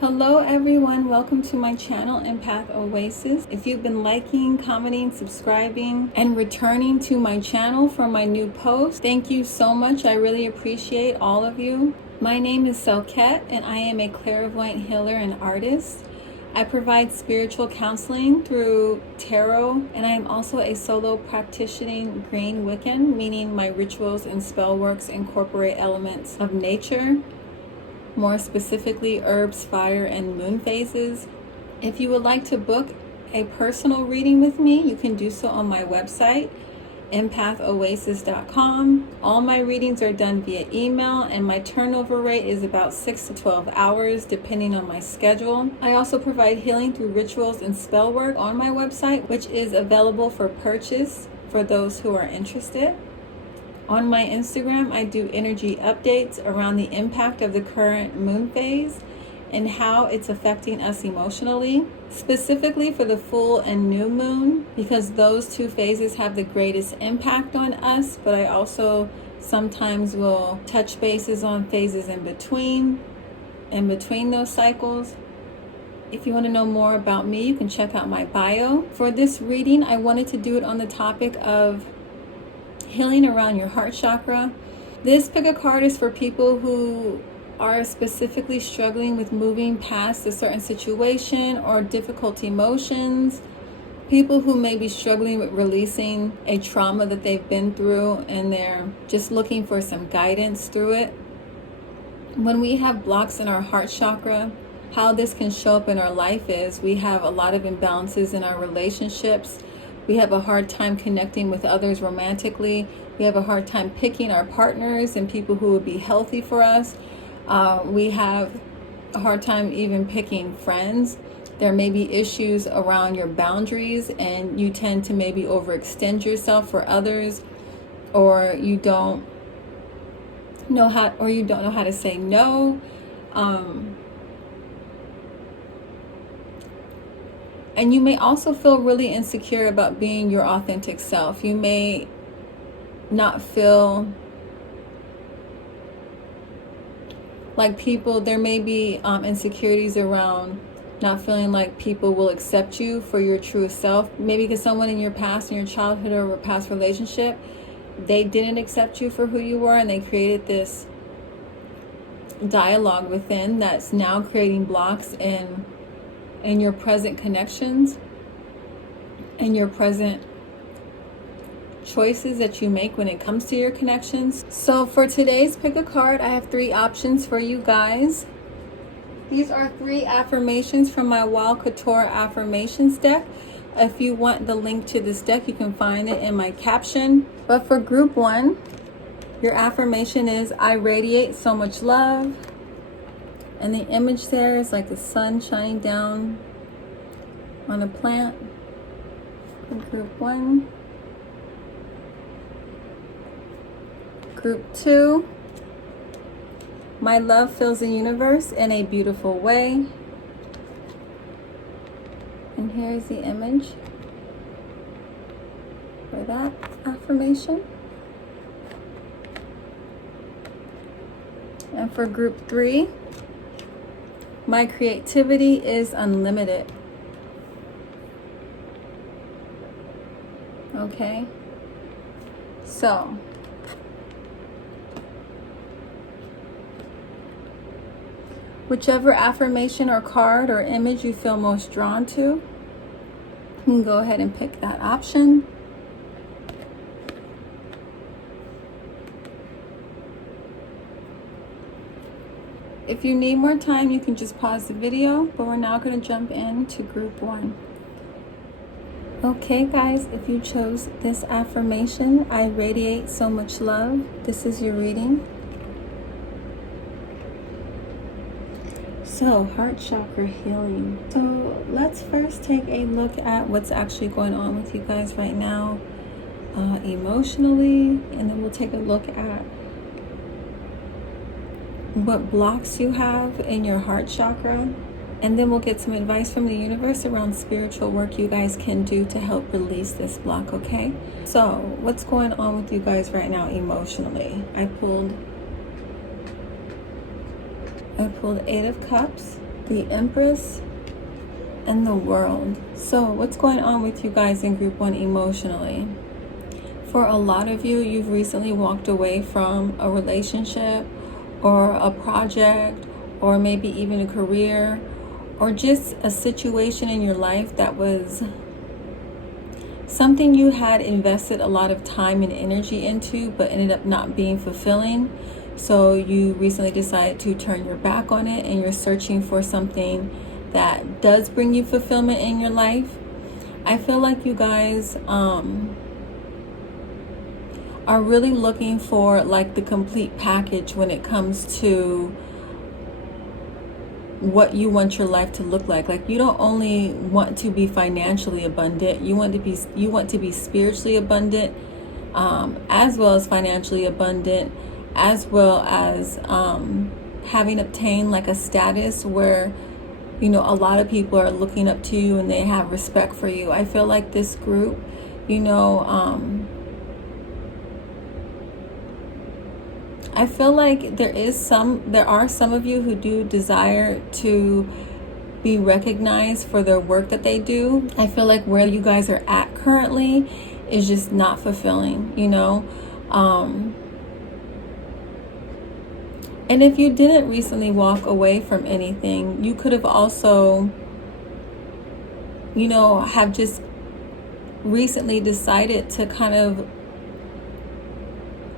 Hello everyone, welcome to my channel Empath Oasis. If you've been liking, commenting, subscribing, and returning to my channel for my new post, thank you so much. I really appreciate all of you. My name is Selqet and I am a clairvoyant healer and artist. I provide spiritual counseling through tarot, and I am also a solo practicing green Wiccan, meaning my rituals and spell works incorporate elements of nature, more specifically herbs, fire, and moon phases. If you would like to book a personal reading with me, you can do so on my website, empathoasis.com. All my readings are done via email, and my turnover rate is about 6 to 12 hours depending on my schedule. I also provide healing through rituals and spell work on my website, which is available for purchase for those who are interested. On my Instagram, I do energy updates around the impact of the current moon phase and how it's affecting us emotionally, specifically for the full and new moon, because those two phases have the greatest impact on us. But I also sometimes will touch bases on phases in between those cycles. If you want to know more about me, you can check out my bio. For this reading, I wanted to do it on the topic of healing around your heart chakra. This pick a card is for people who are specifically struggling with moving past a certain situation or difficult emotions. People who may be struggling with releasing a trauma that they've been through and they're just looking for some guidance through it. When we have blocks in our heart chakra, how this can show up in our life is we have a lot of imbalances in our relationships. We have a hard time connecting with others romantically. We have a hard time picking our partners and people who would be healthy for us. We have a hard time even picking friends. There may be issues around your boundaries, and you tend to maybe overextend yourself for others, or you don't know how to say no. And you may also feel really insecure about being your authentic self. You may not feel like there may be insecurities around not feeling like people will accept you for your true self. Maybe because someone in your past, in your childhood or past relationship, they didn't accept you for who you were, and they created this dialogue within that's now creating blocks in your present connections and your present choices that you make when it comes to your connections. So for today's pick a card, I have 3 options for you guys. These are 3 affirmations from my Wild Couture Affirmations deck. If you want the link to this deck, you can find it in my caption. But for group 1, your affirmation is, I radiate so much love. And the image there is like the sun shining down on a plant. Group 1. Group 2. My love fills the universe in a beautiful way. And here's the image for that affirmation. And for group 3. My creativity is unlimited. Okay. So, whichever affirmation or card or image you feel most drawn to, you can go ahead and pick that option. If you need more time, you can just pause the video, but we're now going to jump into group 1. Okay guys, if you chose this affirmation, I radiate so much love, this is your reading. So, heart chakra healing. So let's first take a look at what's actually going on with you guys right now, emotionally, and then we'll take a look at what blocks you have in your heart chakra, and then we'll get some advice from the universe around spiritual work you guys can do to help release this block. Okay, so what's going on with you guys right now emotionally? I pulled 8 of Cups, the Empress, and the World. So what's going on with you guys in group 1 emotionally? For a lot of you, you've recently walked away from a relationship or a project or maybe even a career or just a situation in your life that was something you had invested a lot of time and energy into but ended up not being fulfilling. So you recently decided to turn your back on it and you're searching for something that does bring you fulfillment in your life. I feel like you guys are really looking for like the complete package when it comes to what you want your life to look like. Like, you don't only want to be financially abundant, you want to be spiritually abundant, as well as financially abundant, as well as having obtained like a status where, you know, a lot of people are looking up to you and they have respect for you. I feel like this group, you know, I feel like there are some of you who do desire to be recognized for their work that they do. I feel like where you guys are at currently is just not fulfilling, you know. And if you didn't recently walk away from anything, you could have also, you know, have just recently decided to kind of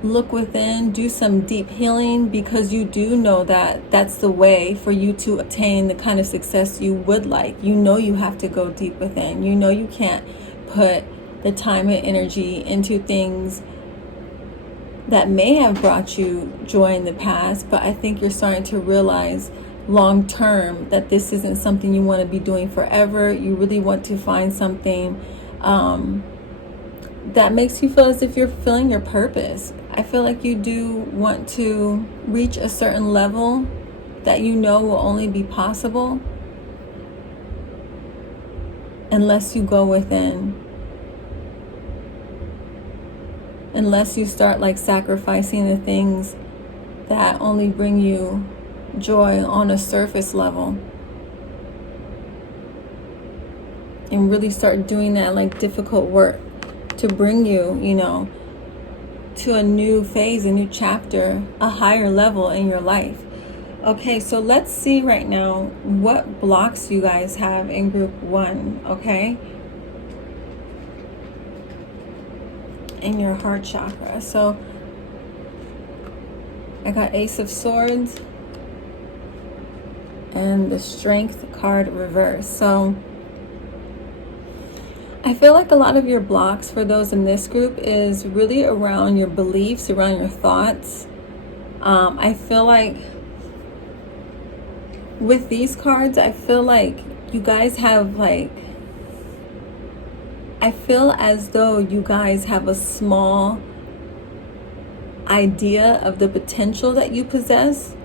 look within, do some deep healing, because you do know that that's the way for you to obtain the kind of success you would like. You know you have to go deep within. You know you can't put the time and energy into things that may have brought you joy in the past, but I think you're starting to realize long term that this isn't something you want to be doing forever. You really want to find something that makes you feel as if you're fulfilling your purpose. I feel like you do want to reach a certain level that you know will only be possible unless you go within. Unless you start like sacrificing the things that only bring you joy on a surface level. And really start doing that like difficult work to bring you, you know, to a new phase, a new chapter, a higher level in your life. Okay, so let's see right now what blocks you guys have in group 1, okay? In your heart chakra. So I got Ace of Swords and the Strength card reverse. So I feel like a lot of your blocks for those in this group is really around your beliefs, around your thoughts. I feel like with these cards, I feel like you guys have like, I feel as though you guys have a small idea of the potential that you possess.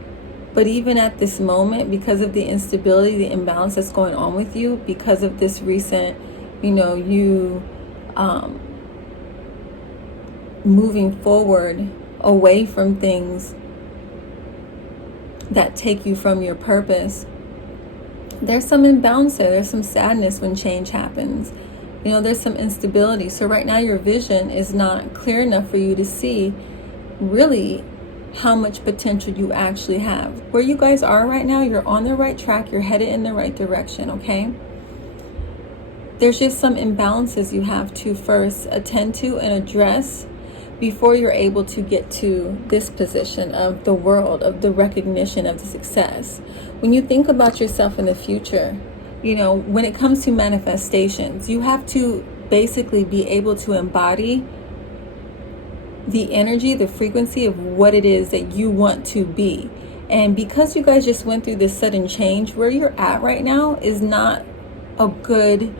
But even at this moment, because of the instability, the imbalance that's going on with you, because of this recent, you know, you moving forward away from things that take you from your purpose, there's some imbalance there. There's some sadness when change happens. You know, there's some instability. So right now your vision is not clear enough for you to see really how much potential you actually have. Where you guys are right now, you're on the right track. You're headed in the right direction, okay? There's just some imbalances you have to first attend to and address before you're able to get to this position of the world, of the recognition of the success. When you think about yourself in the future, you know, when it comes to manifestations, you have to basically be able to embody the energy, the frequency of what it is that you want to be. And because you guys just went through this sudden change, where you're at right now is not a good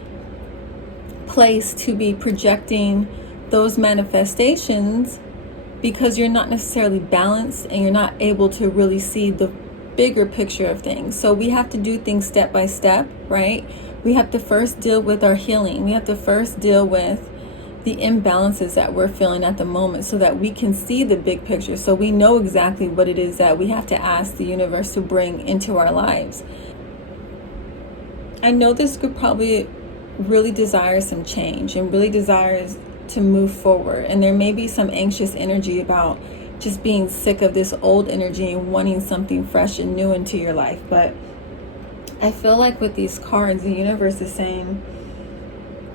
place to be projecting those manifestations, because you're not necessarily balanced and you're not able to really see the bigger picture of things. So we have to do things step by step, right? We have to first deal with our healing. We have to first deal with the imbalances that we're feeling at the moment so that we can see the big picture, so we know exactly what it is that we have to ask the universe to bring into our lives. I know this group probably really desires some change and really desires to move forward. And there may be some anxious energy about just being sick of this old energy and wanting something fresh and new into your life. But I feel like with these cards, the universe is saying,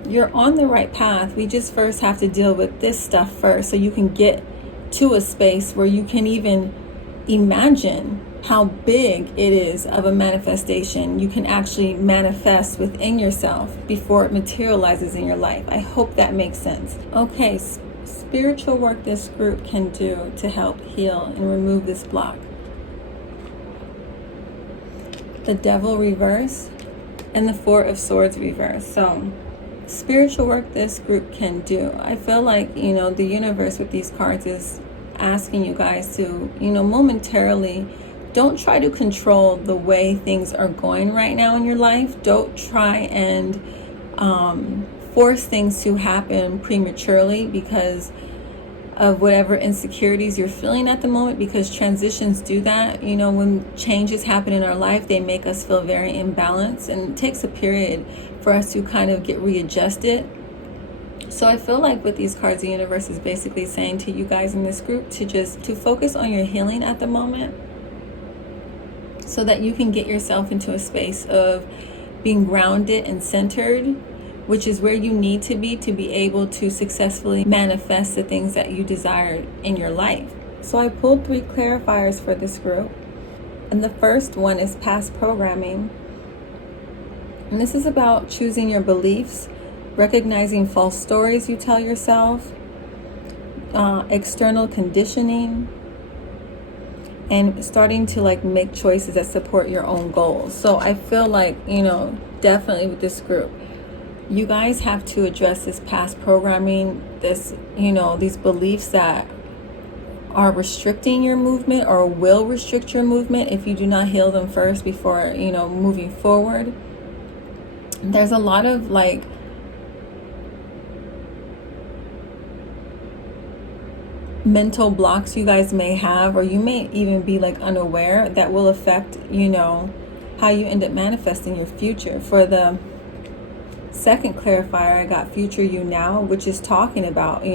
you're on the right path. We just first have to deal with this stuff first so you can get to a space where you can even imagine how big it is of a manifestation you can actually manifest within yourself before it materializes in your life. I hope that makes sense. Okay, spiritual work this group can do to help heal and remove this block. The Devil reverse and the Four of Swords reverse. So spiritual work this group can do. I feel like, the universe with these cards is asking you guys to, momentarily don't try to control the way things are going right now in your life. Don't try and force things to happen prematurely because of whatever insecurities you're feeling at the moment, because transitions do that. When changes happen in our life, they make us feel very imbalanced, and it takes a period for us to kind of get readjusted. So I feel like with these cards, the universe is basically saying to you guys in this group to focus on your healing at the moment, so that you can get yourself into a space of being grounded and centered, which is where you need to be able to successfully manifest the things that you desire in your life. So I pulled 3 clarifiers for this group. And the first one is past programming. And this is about choosing your beliefs, recognizing false stories you tell yourself, external conditioning, and starting to make choices that support your own goals. So I feel like, definitely with this group, you guys have to address this past programming, this, these beliefs that are restricting your movement or will restrict your movement if you do not heal them first before, moving forward. There's a lot of mental blocks you guys may have, or you may even be unaware, that will affect, how you end up manifesting your future. For the second clarifier, I got future you now, which is talking about,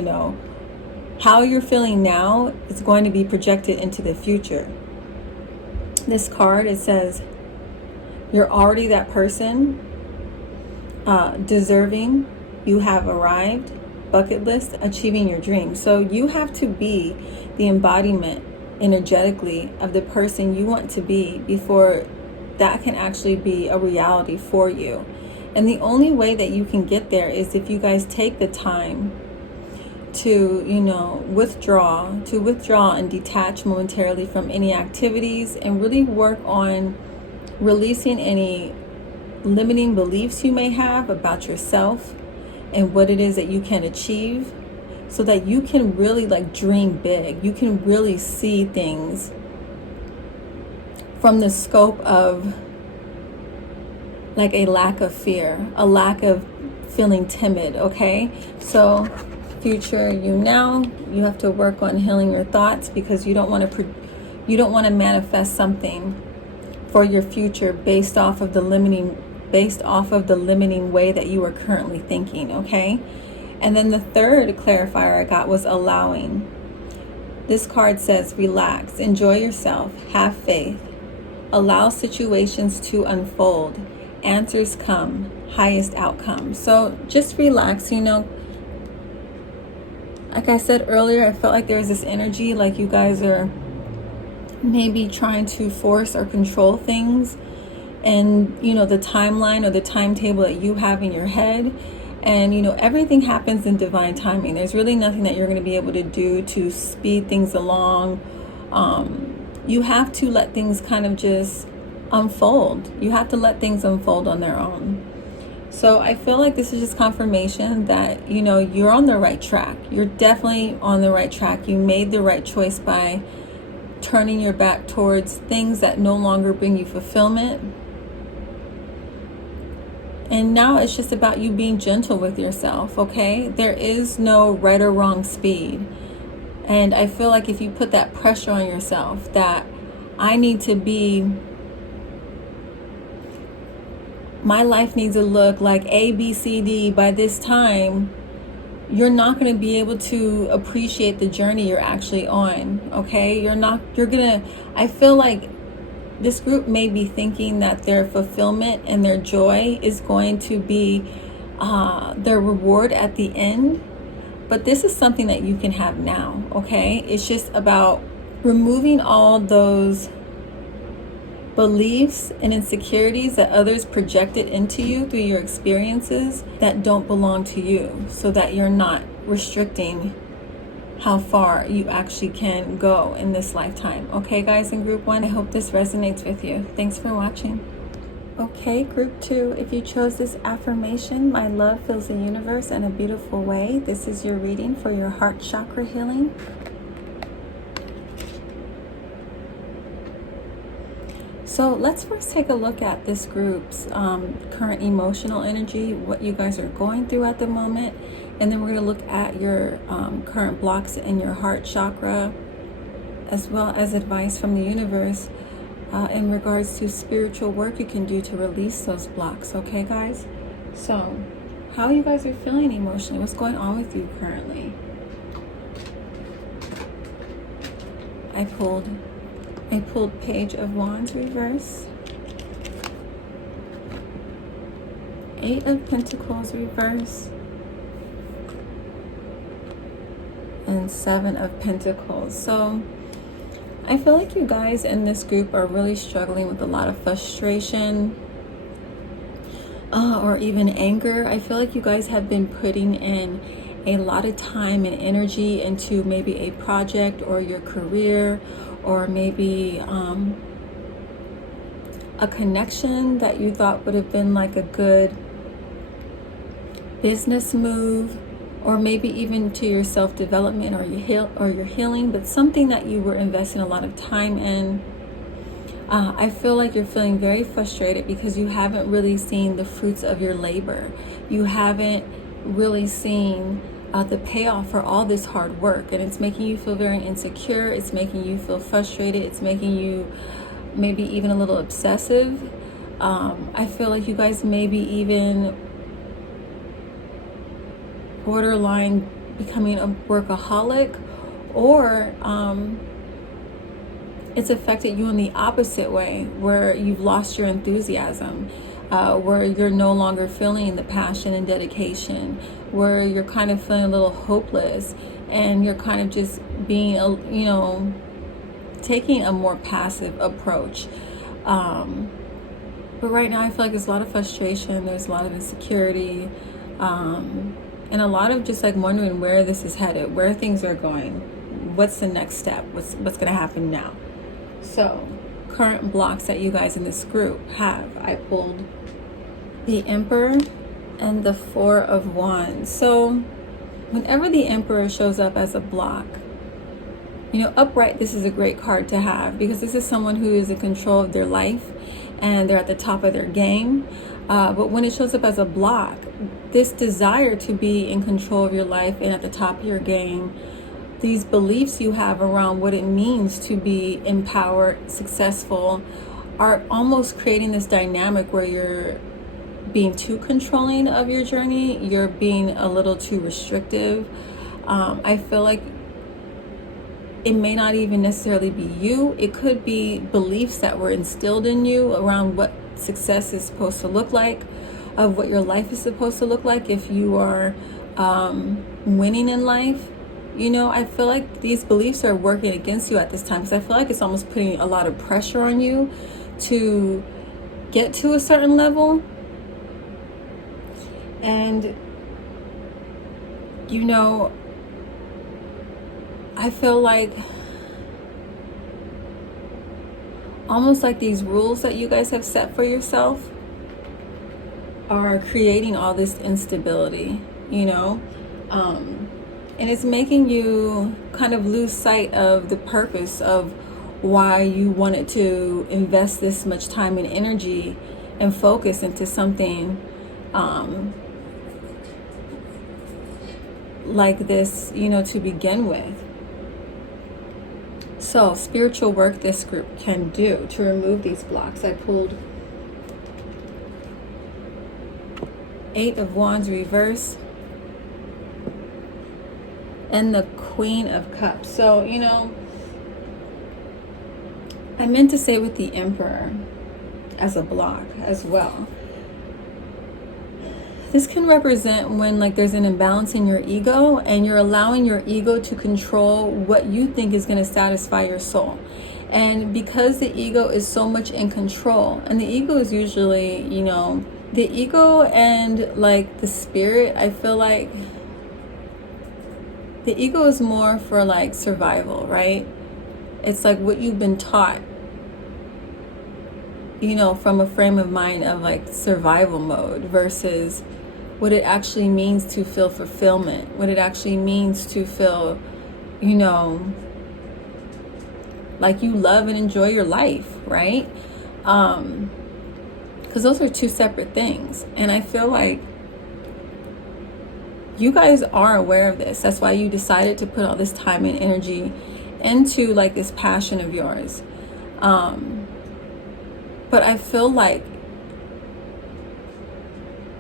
how you're feeling now is going to be projected into the future. This card, it says, you're already that person, deserving, you have arrived, bucket list, achieving your dreams. So you have to be the embodiment energetically of the person you want to be before that can actually be a reality for you. And the only way that you can get there is if you guys take the time to, withdraw and detach momentarily from any activities, and really work on releasing any limiting beliefs you may have about yourself and what it is that you can achieve, so that you can really dream big. You can really see things from the scope of a lack of fear, a lack of feeling timid. Okay, so future you now, you have to work on healing your thoughts, because you don't want to manifest something for your future based off of the limiting way that you are currently thinking. Okay, and then the third clarifier I got was allowing. This card says, relax, enjoy yourself, have faith, allow situations to unfold, answers come, highest outcome. So just relax. Like I said earlier, I felt like there was this energy like you guys are maybe trying to force or control things, and the timeline or the timetable that you have in your head. And everything happens in divine timing. There's really nothing that you're going to be able to do to speed things along. You have to let things kind of just unfold. You have to let things unfold on their own. So I feel like this is just confirmation that you're on the right track. You're definitely on the right track. You made the right choice by turning your back towards things that no longer bring you fulfillment. And now it's just about you being gentle with yourself, okay? There is no right or wrong speed. And I feel like if you put that pressure on yourself, that I need to be my life needs to look like A, B, C, D by this time, you're not going to be able to appreciate the journey you're actually on. Okay, I feel like this group may be thinking that their fulfillment and their joy is going to be their reward at the end, but this is something that you can have now. Okay, it's just about removing all those beliefs and insecurities that others projected into you through your experiences that don't belong to you, so that you're not restricting how far you actually can go in this lifetime. Okay, guys, in group 1, I hope this resonates with you. Thanks for watching. Okay, group 2, if you chose this affirmation, my love fills the universe in a beautiful way, this is your reading for your heart chakra healing. So let's first take a look at this group's current emotional energy, what you guys are going through at the moment. And then we're going to look at your current blocks in your heart chakra, as well as advice from the universe in regards to spiritual work you can do to release those blocks. Okay, guys? So how you guys are feeling emotionally? What's going on with you currently? I pulled Page of Wands reverse, 8 of Pentacles reverse, and 7 of Pentacles. So I feel like you guys in this group are really struggling with a lot of frustration or even anger. I feel like you guys have been putting in a lot of time and energy into maybe a project or your career, or maybe a connection that you thought would have been like a good business move, or maybe even to your self-development or your healing, but something that you were investing a lot of time in. I feel like you're feeling very frustrated because you haven't really seen the fruits of your labor. You haven't really seen the payoff for all this hard work, and it's making you feel very insecure. It's making you feel frustrated. It's making you maybe even a little obsessive. I feel like you guys maybe even borderline becoming a workaholic, or it's affected you in the opposite way, where you've lost your enthusiasm, where you're no longer feeling the passion and dedication, where you're kind of feeling a little hopeless, and you're kind of just being, taking a more passive approach. But right now I feel like there's a lot of frustration, there's a lot of insecurity, and a lot of just like wondering where this is headed, where things are going, what's the next step, what's going to happen now. So current blocks that you guys in this group have, I pulled the Emperor and the 4 of Wands. So whenever the Emperor shows up as a block, upright, this is a great card to have, because this is someone who is in control of their life and they're at the top of their game. But when it shows up as a block, this desire to be in control of your life and at the top of your game, these beliefs you have around what it means to be empowered, successful, are almost creating this dynamic where you're being too controlling of your journey. You're being a little too restrictive. I feel like it may not even necessarily be you. It could be beliefs that were instilled in you around what success is supposed to look like, of what your life is supposed to look like if you are winning in life. I feel like these beliefs are working against you at this time, because I feel like it's almost putting a lot of pressure on you to get to a certain level. And I feel like almost like these rules that you guys have set for yourself are creating all this instability, and it's making you kind of lose sight of the purpose of why you wanted to invest this much time and energy and focus into something like this, to begin with. So spiritual work this group can do to remove these blocks. I pulled Eight of Wands reverse, and the Queen of Cups. So, you know, I meant to say with the Emperor as a block as well. This can represent when like there's an imbalance in your ego and you're allowing your ego to control what you think is going to satisfy your soul. And because the ego is so much in control, and the ego is usually, you know, the ego and like the spirit, I feel like the ego is more for like survival, right? It's like what you've been taught, you know, from a frame of mind of like survival mode versus what it actually means to feel fulfillment, what it actually means to feel, you know, like you love and enjoy your life, right? Because those are two separate things. And I feel like you guys are aware of this. That's why you decided to put all this time and energy into like this passion of yours. But I feel like,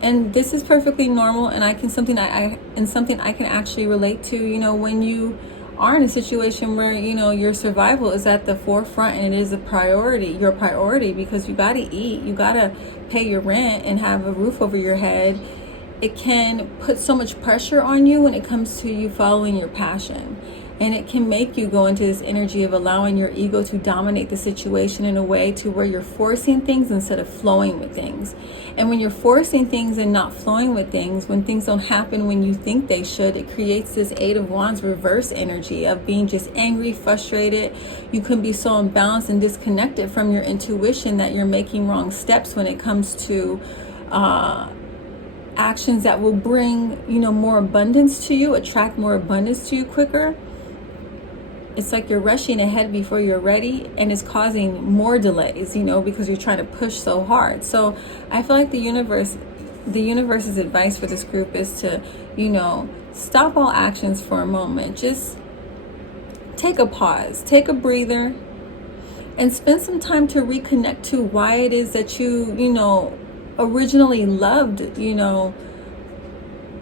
and this is perfectly normal, and something I can actually relate to, you know, when you are in a situation where, you know, your survival is at the forefront and it is a priority, your priority, because you got to eat, you got to pay your rent and have a roof over your head. It can put so much pressure on you when it comes to you following your passion. And it can make you go into this energy of allowing your ego to dominate the situation in a way to where you're forcing things instead of flowing with things. And when you're forcing things and not flowing with things, when things don't happen when you think they should, it creates this Eight of Wands reverse energy of being just angry, frustrated. You can be so imbalanced and disconnected from your intuition that you're making wrong steps when it comes to actions that will bring, you know, more abundance to you, attract more abundance to you quicker. It's like you're rushing ahead before you're ready, and it's causing more delays, you know, because you're trying to push so hard. So I feel like the universe's advice for this group is to, you know, stop all actions for a moment. Just take a pause, take a breather, and spend some time to reconnect to why it is that you know, originally loved, you know,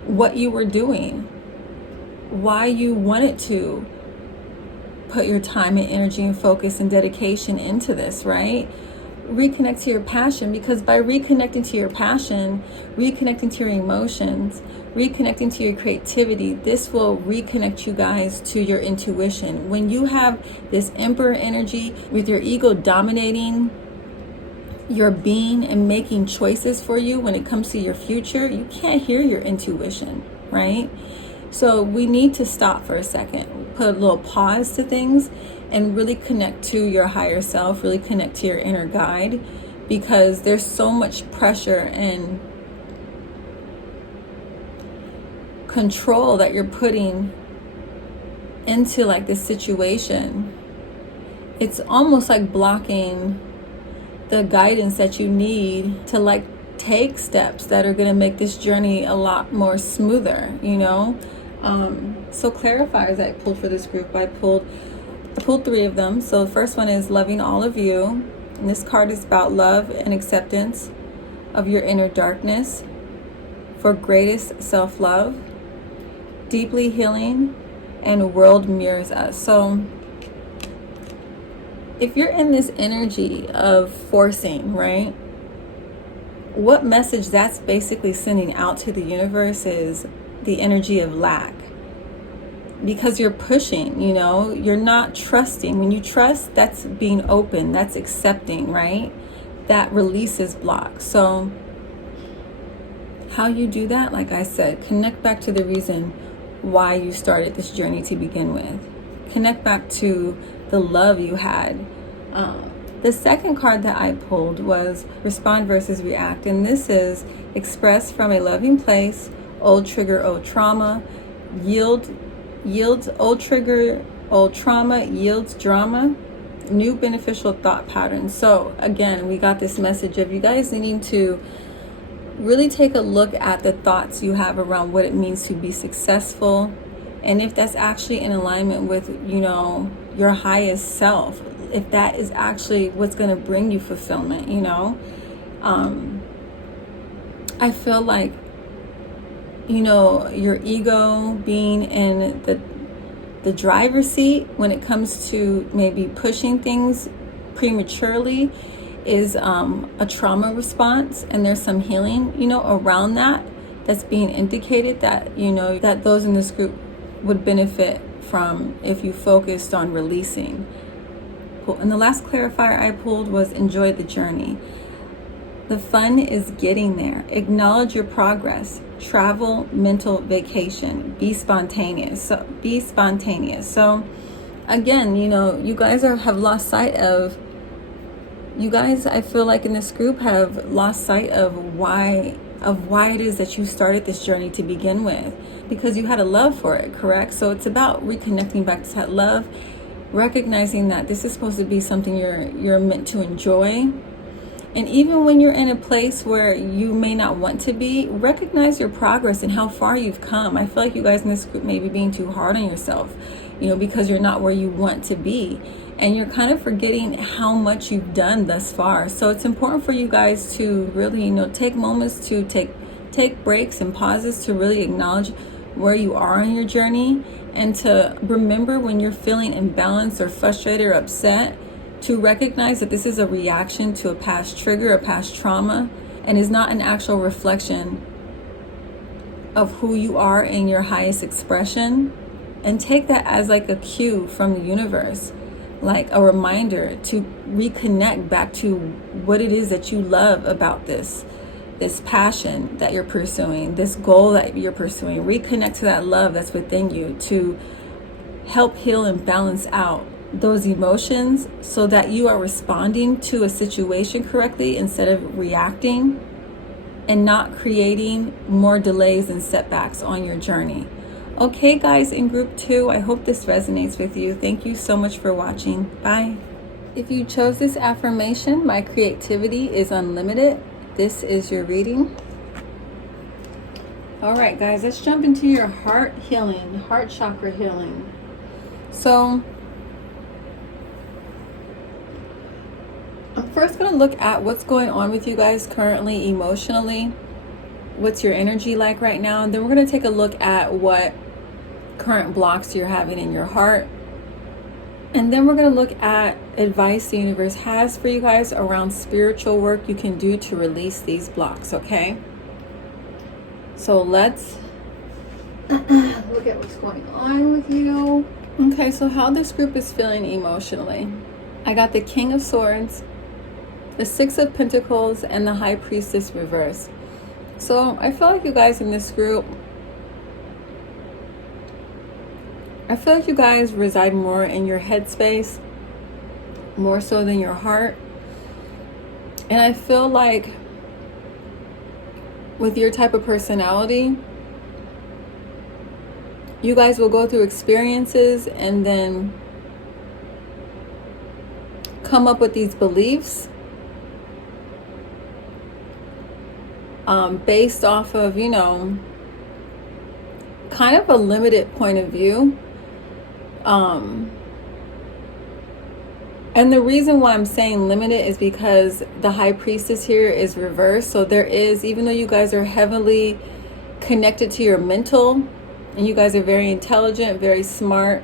what you were doing, why you wanted to put your time and energy and focus and dedication into this, right? Reconnect to your passion, because by reconnecting to your passion, reconnecting to your emotions, reconnecting to your creativity, this will reconnect you guys to your intuition. When you have this Emperor energy with your ego dominating your being and making choices for you when it comes to your future, you can't hear your intuition, right? So we need to stop for a second, put a little pause to things, and really connect to your higher self, really connect to your inner guide, because there's so much pressure and control that you're putting into like this situation. It's almost like blocking the guidance that you need to like take steps that are going to make this journey a lot more smoother, you know. So clarifiers I pulled for this group, I pulled three of them. So the first one is loving all of you, and this card is about love and acceptance of your inner darkness for greatest self-love, deeply healing, and world mirrors us. So if you're in this energy of forcing, right, what message that's basically sending out to the universe is the energy of lack. Because you're pushing, you know, you're not trusting. When you trust, that's being open, that's accepting, right? That releases blocks. So how you do that, like I said, connect back to the reason why you started this journey to begin with. Connect back to the love you had. The second card that I pulled was respond versus react. And this is express from a loving place, old trigger, old trauma, yields old trigger, old trauma, yields drama, new beneficial thought patterns. So again, we got this message of you guys needing to really take a look at the thoughts you have around what it means to be successful, and if that's actually in alignment with, you know, your highest self, if that is actually what's going to bring you fulfillment, you know. I feel like your ego being in the driver's seat when it comes to maybe pushing things prematurely is a trauma response, and there's some healing around that's being indicated that that those in this group would benefit from if you focused on releasing. And the last clarifier I pulled was enjoy the journey. The fun is getting there. Acknowledge your progress. Travel, mental vacation. Be spontaneous. So again, you guys have lost sight of. You guys, I feel like in this group, have lost sight of why it is that you started this journey to begin with, because you had a love for it, correct? So it's about reconnecting back to that love, recognizing that this is supposed to be something you're meant to enjoy. And even when you're in a place where you may not want to be, recognize your progress and how far you've come. I feel like you guys in this group may be being too hard on yourself, because you're not where you want to be. And you're kind of forgetting how much you've done thus far. So it's important for you guys to really, take moments to take breaks and pauses to really acknowledge where you are in your journey, and to remember when you're feeling imbalanced or frustrated or upset, to recognize that this is a reaction to a past trigger, a past trauma, and is not an actual reflection of who you are in your highest expression. And take that as like a cue from the universe, like a reminder to reconnect back to what it is that you love about this passion that you're pursuing, this goal that you're pursuing. Reconnect to that love that's within you to help heal and balance out those emotions so that you are responding to a situation correctly instead of reacting, and not creating more delays and setbacks on your journey. Okay, guys, in group 2, I hope this resonates with you. Thank you so much for watching. Bye. If you chose this affirmation, my creativity is unlimited, this is your reading. All right, guys, let's jump into your heart healing, heart chakra healing. So I'm first going to look at what's going on with you guys currently emotionally. What's your energy like right now? And then we're going to take a look at what current blocks you're having in your heart. And then we're going to look at advice the universe has for you guys around spiritual work you can do to release these blocks, okay? So let's look at what's going on with you. Okay, so how this group is feeling emotionally. I got the King of Swords, the Six of Pentacles, and the High Priestess reverse. So I feel like you guys in this group, I feel like you guys reside more in your headspace, more so than your heart. And I feel like with your type of personality, you guys will go through experiences and then come up with these beliefs based off of, kind of a limited point of view. And the reason why I'm saying limited is because the High Priestess here is reversed. So there is, even though you guys are heavily connected to your mental, and you guys are very intelligent, very smart,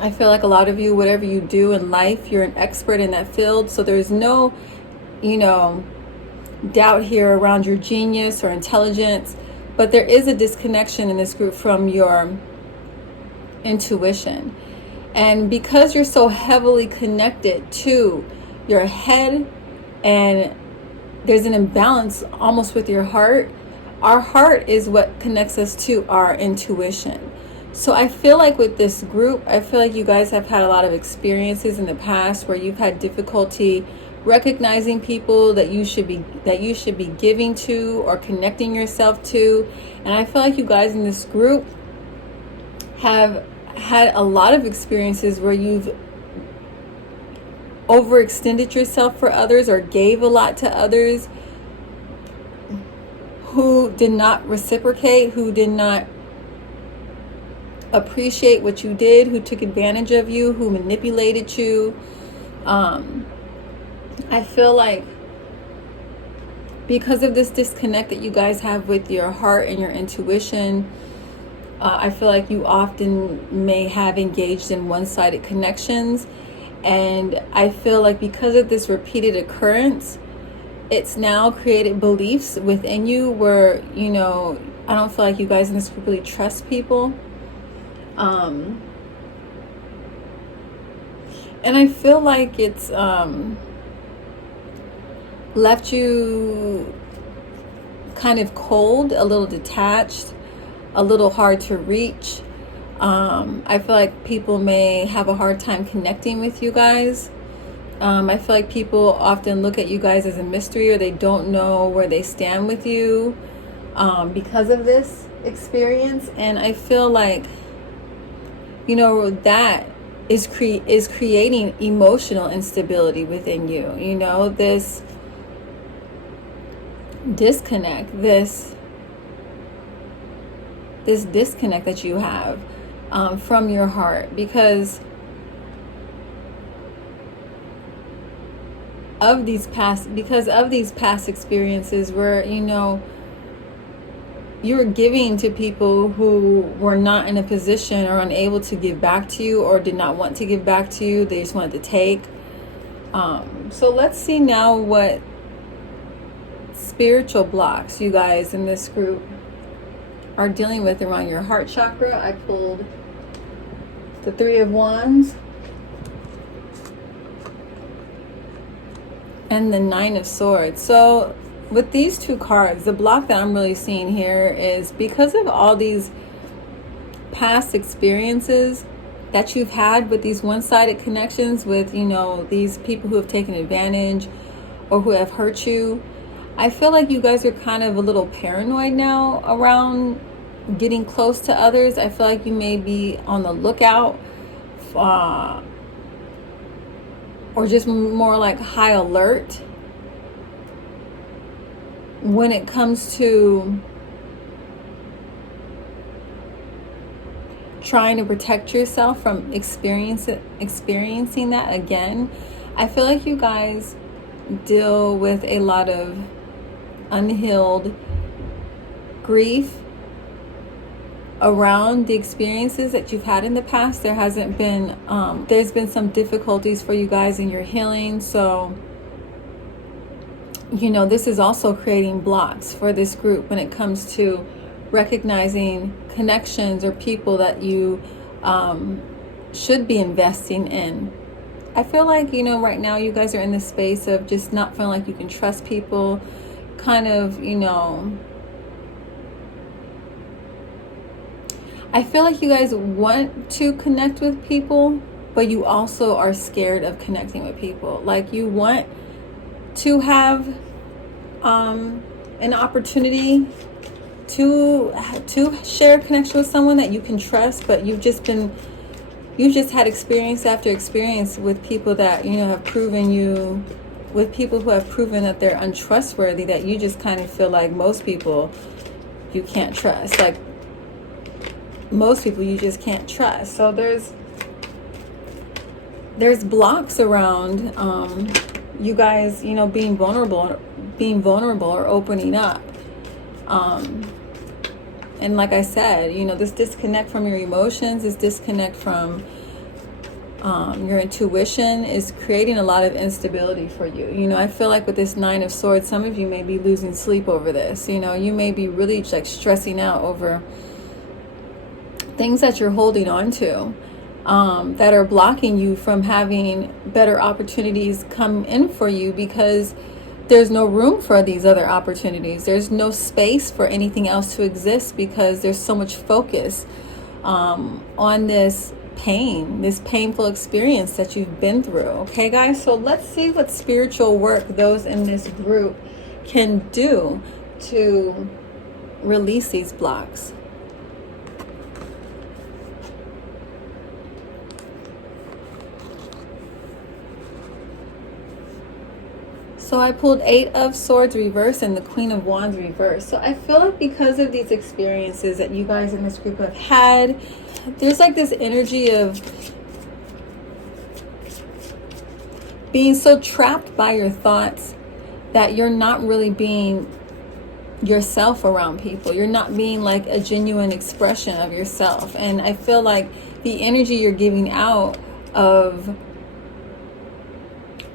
I feel like a lot of you, whatever you do in life, you're an expert in that field. So there's no, doubt here around your genius or intelligence. But there is a disconnection in this group from your intuition. And because you're so heavily connected to your head, and there's an imbalance almost with your heart, our heart is what connects us to our intuition. So I feel like with this group, I feel like you guys have had a lot of experiences in the past where you've had difficulty recognizing people that you should be giving to or connecting yourself to. And I feel like you guys in this group have had a lot of experiences where you've overextended yourself for others or gave a lot to others who did not reciprocate, who did not appreciate what you did, who took advantage of you, who manipulated you. I feel like because of this disconnect that you guys have with your heart and your intuition, I feel like you often may have engaged in one-sided connections. And I feel like because of this repeated occurrence, it's now created beliefs within you where, you know, I don't feel like you guys in this group really trust people. And I feel like it's left you kind of cold, a little detached, a little hard to reach. I feel like people may have a hard time connecting with you guys. I feel like people often look at you guys as a mystery, or they don't know where they stand with you because of this experience. And I feel like, you know, that is creating emotional instability within you. You know, this disconnect, this disconnect that you have from your heart because of these past experiences where, you know, you were giving to people who were not in a position or unable to give back to you, or did not want to give back to you. They just wanted to take. So let's see now what spiritual blocks you guys in this group are dealing with around your heart chakra. I pulled the Three of Wands and the Nine of Swords. So with these two cards, the block that I'm really seeing here is because of all these past experiences that you've had with these one-sided connections with, you know, these people who have taken advantage or who have hurt you. I feel like you guys are kind of a little paranoid now around getting close to others. I feel like you may be on the lookout or just more like high alert when it comes to trying to protect yourself from experiencing that again. I feel like you guys deal with a lot of unhealed grief around the experiences that you've had in the past. There hasn't been there's been some difficulties for you guys in your healing. So, you know, this is also creating blocks for this group when it comes to recognizing connections or people that you should be investing in. I feel like, you know, right now you guys are in this space of just not feeling like you can trust people, kind of, you know, I feel like you guys want to connect with people, but you also are scared of connecting with people. Like, you want to have an opportunity to share a connection with someone that you can trust, but you've just had experience after experience with people that, you know, have proven you, with people who have proven that they're untrustworthy, that you just kind of feel like most people you can't trust. Like, most people you just can't trust. So there's blocks around you guys, you know, being vulnerable or opening up. And like I said, you know, this disconnect from your emotions, this disconnect from your intuition is creating a lot of instability for you. You know, I feel like with this Nine of Swords, some of you may be losing sleep over this. You know, you may be really like stressing out over things that you're holding on to that are blocking you from having better opportunities come in for you, because there's no room for these other opportunities. There's no space for anything else to exist because there's so much focus on this pain, this painful experience that you've been through. Okay, guys, so let's see what spiritual work those in this group can do to release these blocks. So I pulled Eight of Swords reverse and the Queen of Wands reverse. So I feel like because of these experiences that you guys in this group have had, there's like this energy of being so trapped by your thoughts that you're not really being yourself around people. You're not being like a genuine expression of yourself. And I feel like the energy you're giving out of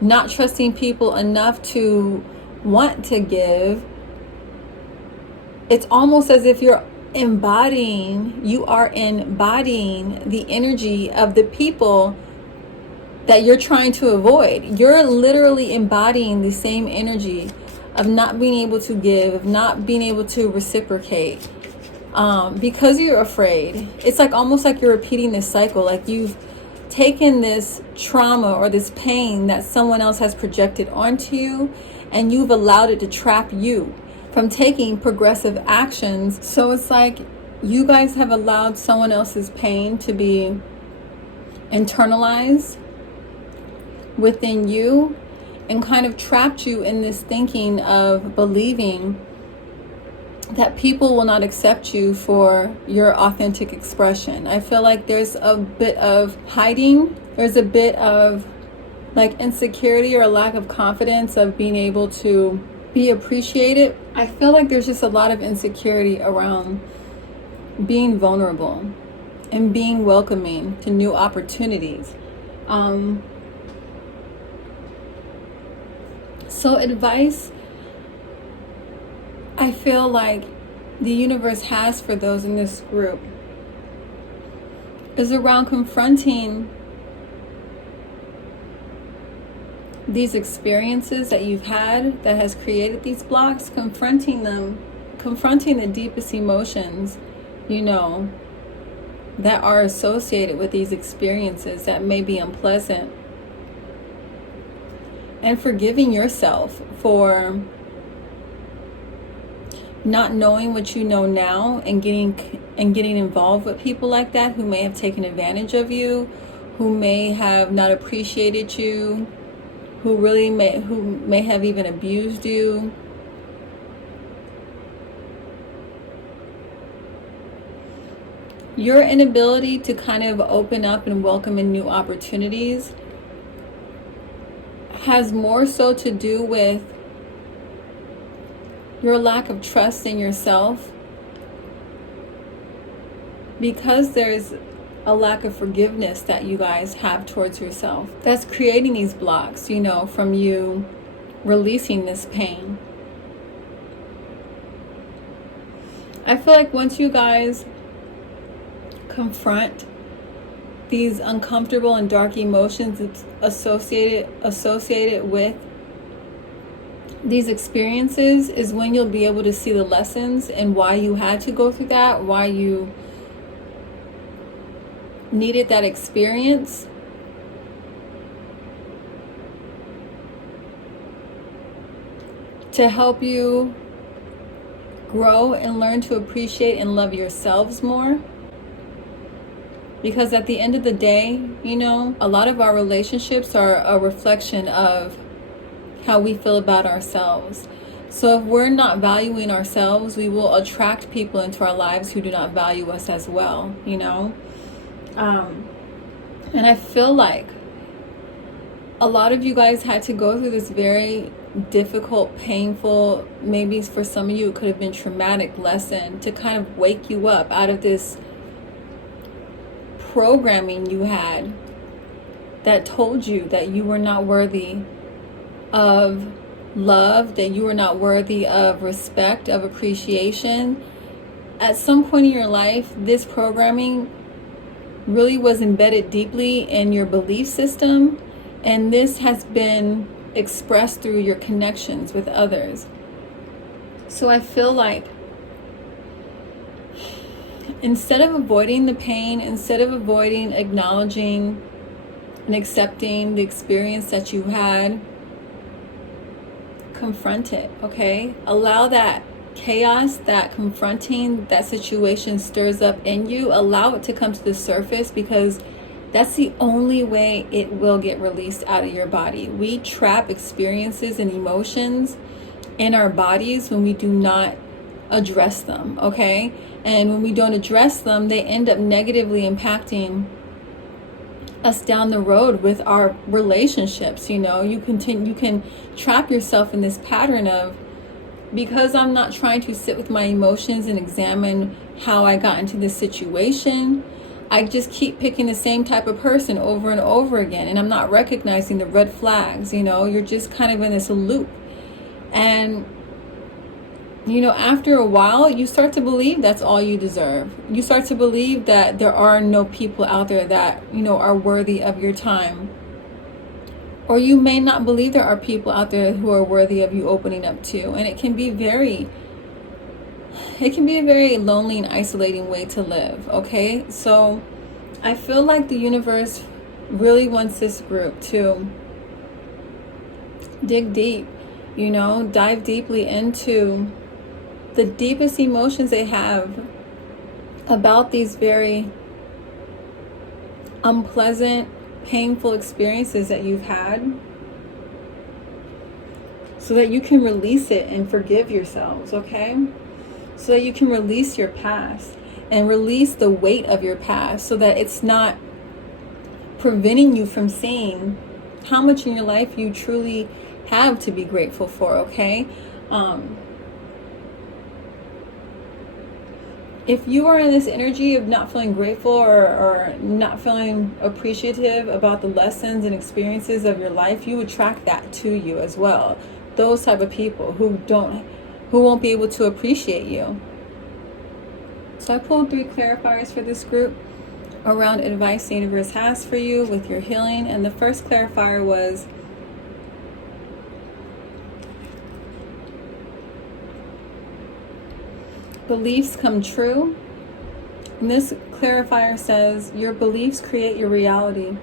not trusting people enough to want to give, it's almost as if you are embodying the energy of the people that you're trying to avoid. You're literally embodying the same energy of not being able to give, of not being able to reciprocate, because you're afraid. It's like almost like you're repeating this cycle. Like you've taken this trauma or this pain that someone else has projected onto you, and you've allowed it to trap you from taking progressive actions. So it's like you guys have allowed someone else's pain to be internalized within you, and kind of trapped you in this thinking of believing that people will not accept you for your authentic expression. I feel like there's a bit of hiding. There's a bit of like insecurity or a lack of confidence of being able to be appreciated. I feel like there's just a lot of insecurity around being vulnerable and being welcoming to new opportunities. So advice I feel like the universe has for those in this group is around confronting these experiences that you've had that has created these blocks, confronting them, confronting the deepest emotions, that are associated with these experiences that may be unpleasant, and forgiving yourself for not knowing what you know now and getting involved with people like that who may have taken advantage of you, who may have not appreciated you, who may have even abused you. Your inability to kind of open up and welcome in new opportunities has more so to do with your lack of trust in yourself, because there's a lack of forgiveness that you guys have towards yourself that's creating these blocks, from you releasing this pain. I feel like once you guys confront these uncomfortable and dark emotions that's associated with these experiences, is when you'll be able to see the lessons and why you had to go through that, why you needed that experience. To help you grow and learn to appreciate and love yourselves more. Because at the end of the day, a lot of our relationships are a reflection of how we feel about ourselves. So if we're not valuing ourselves, we will attract people into our lives who do not value us as well, And I feel like a lot of you guys had to go through this very difficult, painful, maybe for some of you it could have been traumatic lesson to kind of wake you up out of this programming you had that told you that you were not worthy of love, that you were not worthy of respect, of appreciation. At some point in your life, this programming really was embedded deeply in your belief system, and this has been expressed through your connections with others. So I feel like instead of avoiding the pain, instead of avoiding acknowledging and accepting the experience that you had, confront it, okay? Allow that chaos, that confronting that situation stirs up in you, allow it to come to the surface, because that's the only way it will get released out of your body. We trap experiences and emotions in our bodies when we do not address them, okay? And when we don't address them, they end up negatively impacting us down the road with our relationships. You know, you can trap yourself in this pattern of, because I'm not trying to sit with my emotions and examine how I got into this situation, I just keep picking the same type of person over and over again, and I'm not recognizing the red flags. You know, you're just kind of in this loop. And you know, after a while, you start to believe that's all you deserve. You start to believe that there are no people out there that, you know, are worthy of your time. Or you may not believe there are people out there who are worthy of you opening up to. And it can be a very lonely and isolating way to live, okay? So I feel like the universe really wants this group to dig deep, you know, dive deeply into the deepest emotions they have about these very unpleasant, painful experiences that you've had, so that you can release it and forgive yourselves, okay? So that you can release your past and release the weight of your past, so that it's not preventing you from seeing how much in your life you truly have to be grateful for, okay? If you are in this energy of not feeling grateful or not feeling appreciative about the lessons and experiences of your life, you attract that to you as well. Those type of people who won't be able to appreciate you. So I pulled 3 clarifiers for this group around advice the universe has for you with your healing. And the first clarifier was, beliefs come true. And this clarifier says, your beliefs create your reality.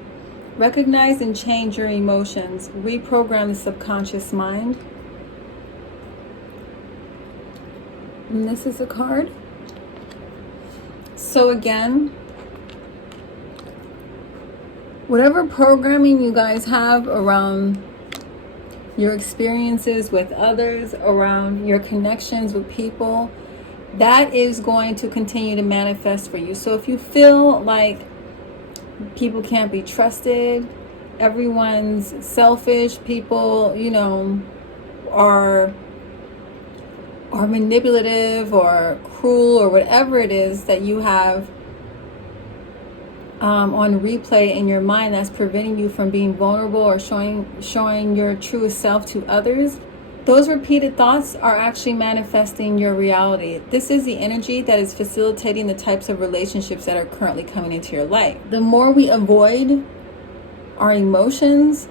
Recognize and change your emotions. Reprogram the subconscious mind. And this is a card. So again, whatever programming you guys have around your experiences with others, around your connections with people, that is going to continue to manifest for you. So if you feel like people can't be trusted, everyone's selfish, people, you know, are manipulative or cruel or whatever it is that you have on replay in your mind that's preventing you from being vulnerable or showing your truest self to others, those repeated thoughts are actually manifesting your reality. This is the energy that is facilitating the types of relationships that are currently coming into your life. The more we avoid our emotions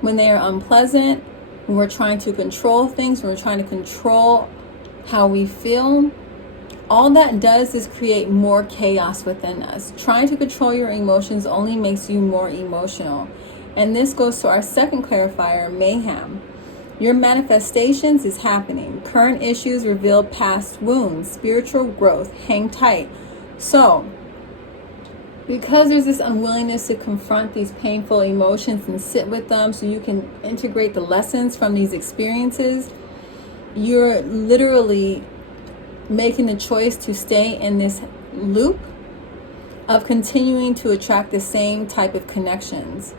when they are unpleasant, when we're trying to control things, when we're trying to control how we feel, all that does is create more chaos within us. Trying to control your emotions only makes you more emotional. And this goes to our second clarifier, mayhem. Your manifestations is happening. Current issues reveal past wounds. Spiritual growth. Hang tight. So, because there's this unwillingness to confront these painful emotions and sit with them so you can integrate the lessons from these experiences, you're literally making the choice to stay in this loop of continuing to attract the same type of connections.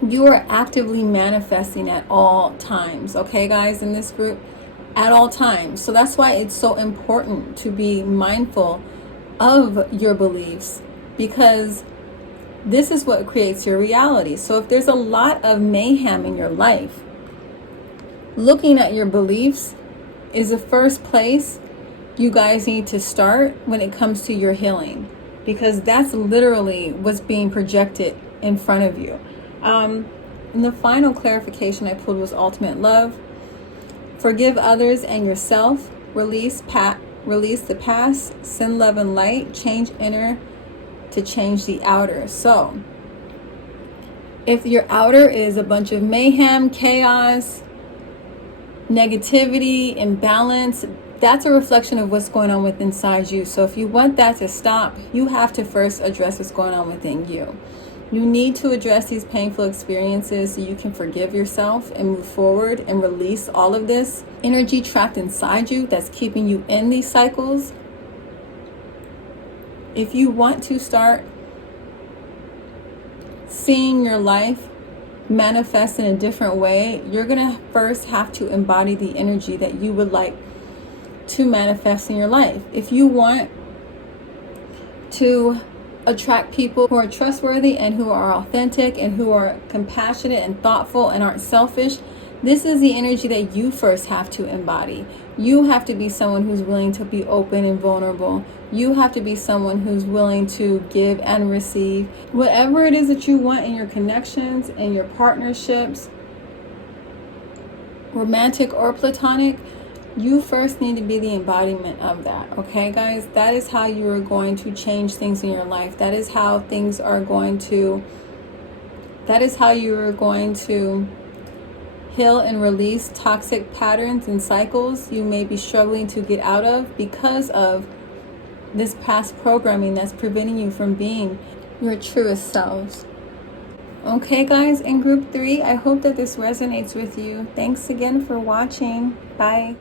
You are actively manifesting at all times, okay, guys, in this group, at all times. So that's why it's so important to be mindful of your beliefs, because this is what creates your reality. So if there's a lot of mayhem in your life, looking at your beliefs is the first place you guys need to start when it comes to your healing, because that's literally what's being projected in front of you. And the final clarification I pulled was ultimate love. Forgive others and yourself. Release the past. Send love and light. Change inner to change the outer. So if your outer is a bunch of mayhem, chaos, negativity, imbalance, that's a reflection of what's going on within inside you. So if you want that to stop, you have to first address what's going on within you. You need to address these painful experiences so you can forgive yourself and move forward and release all of this energy trapped inside you that's keeping you in these cycles. If you want to start seeing your life manifest in a different way, you're going to first have to embody the energy that you would like to manifest in your life. If you want to attract people who are trustworthy and who are authentic and who are compassionate and thoughtful and aren't selfish, this is the energy that you first have to embody. You have to be someone who's willing to be open and vulnerable. You have to be someone who's willing to give and receive. Whatever it is that you want in your connections, in your partnerships, romantic or platonic, you first need to be the embodiment of that. Okay, guys? That is how you are going to change things in your life. That is how things are going to, that is how you are going to heal and release toxic patterns and cycles you may be struggling to get out of because of this past programming that's preventing you from being your truest selves. Okay, guys, in group 3, I hope that this resonates with you. Thanks again for watching. Bye.